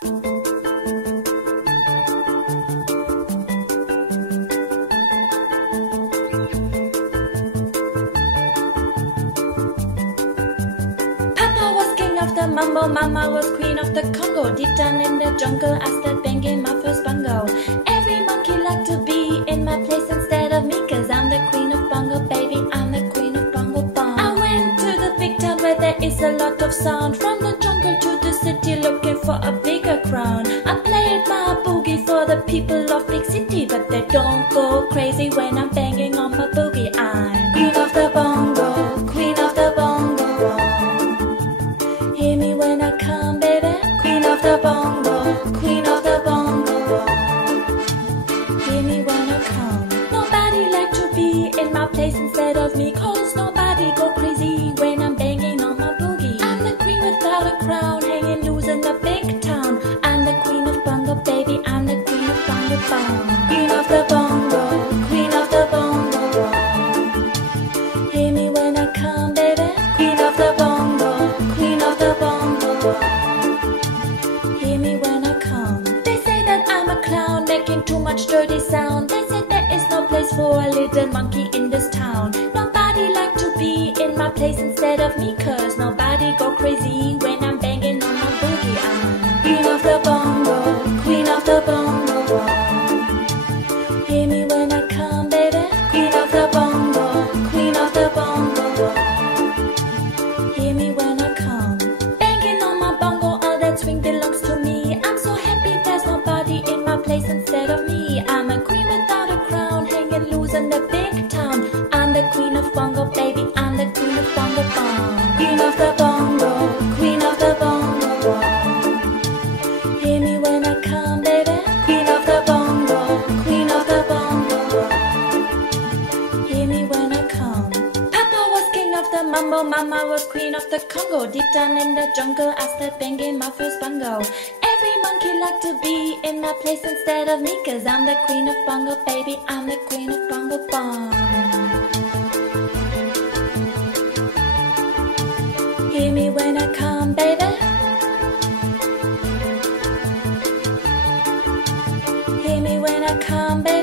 Papa was king of the mambo, mama was queen of the Congo. Deep down in the jungle, I started banging my first bongo. Every monkey liked to be in my place instead of me, 'cause I'm the queen of bongo, baby, I'm the queen of bongo bong. I went to the big town where there is a lot of sound, from the jungle to the city looking for a bigger crown. I played my boogie for the people of big city, but they don't go crazy when I'm banging on my boogie. I'm queen of the bongo, queen of the bongo bong. Hear me when I come, baby, queen of the bongo, queen of the bongo bong. Hear me when I come. Nobody like to be in my place instead of me, 'cause nobody go crazy when I'm banging on my boogie. I'm the queen without a crown, hanging loose in the big town. I'm the queen of bongo, baby, I'm the queen of bongo bong. Queen of the bongo, queen of the bongo bong. Hear me when I come, baby, queen of the bongo, queen of the bongo bong. Hear me when I come. They say that I'm a clown, making too much dirty sound. They say there is no place for a little monkey in this town. Nobody like to be in my place instead of me, 'cause nobody go crazy when I'm banging on my boogie. I'm queen of the bongo, queen of the bongo bong. Hear me when I come, baby, queen of the bongo, queen of the bongo bong. Hear me when I come. Banging on my bongo, all that swing belongs to me. I'm so happy there's nobody in my place instead of me. I'm a queen without a crown, hanging loose in the big town. I'm the queen of bongo, baby, I'm the queen of bongo bong. Queen of the bongo, queen of the bongo bong. Hear me when I come, baby, queen of the bongo, queen of the bongo bong. Hear me when I come. Papa was king of the mambo, mama was queen of the Congo. Deep down in the jungle, I started banging my first bongo. Every monkey like to be in my place instead of me, 'cause I'm the queen of bongo, baby, I'm the queen of bongo bong. Hear me when I come, baby. Hear me when I come, baby.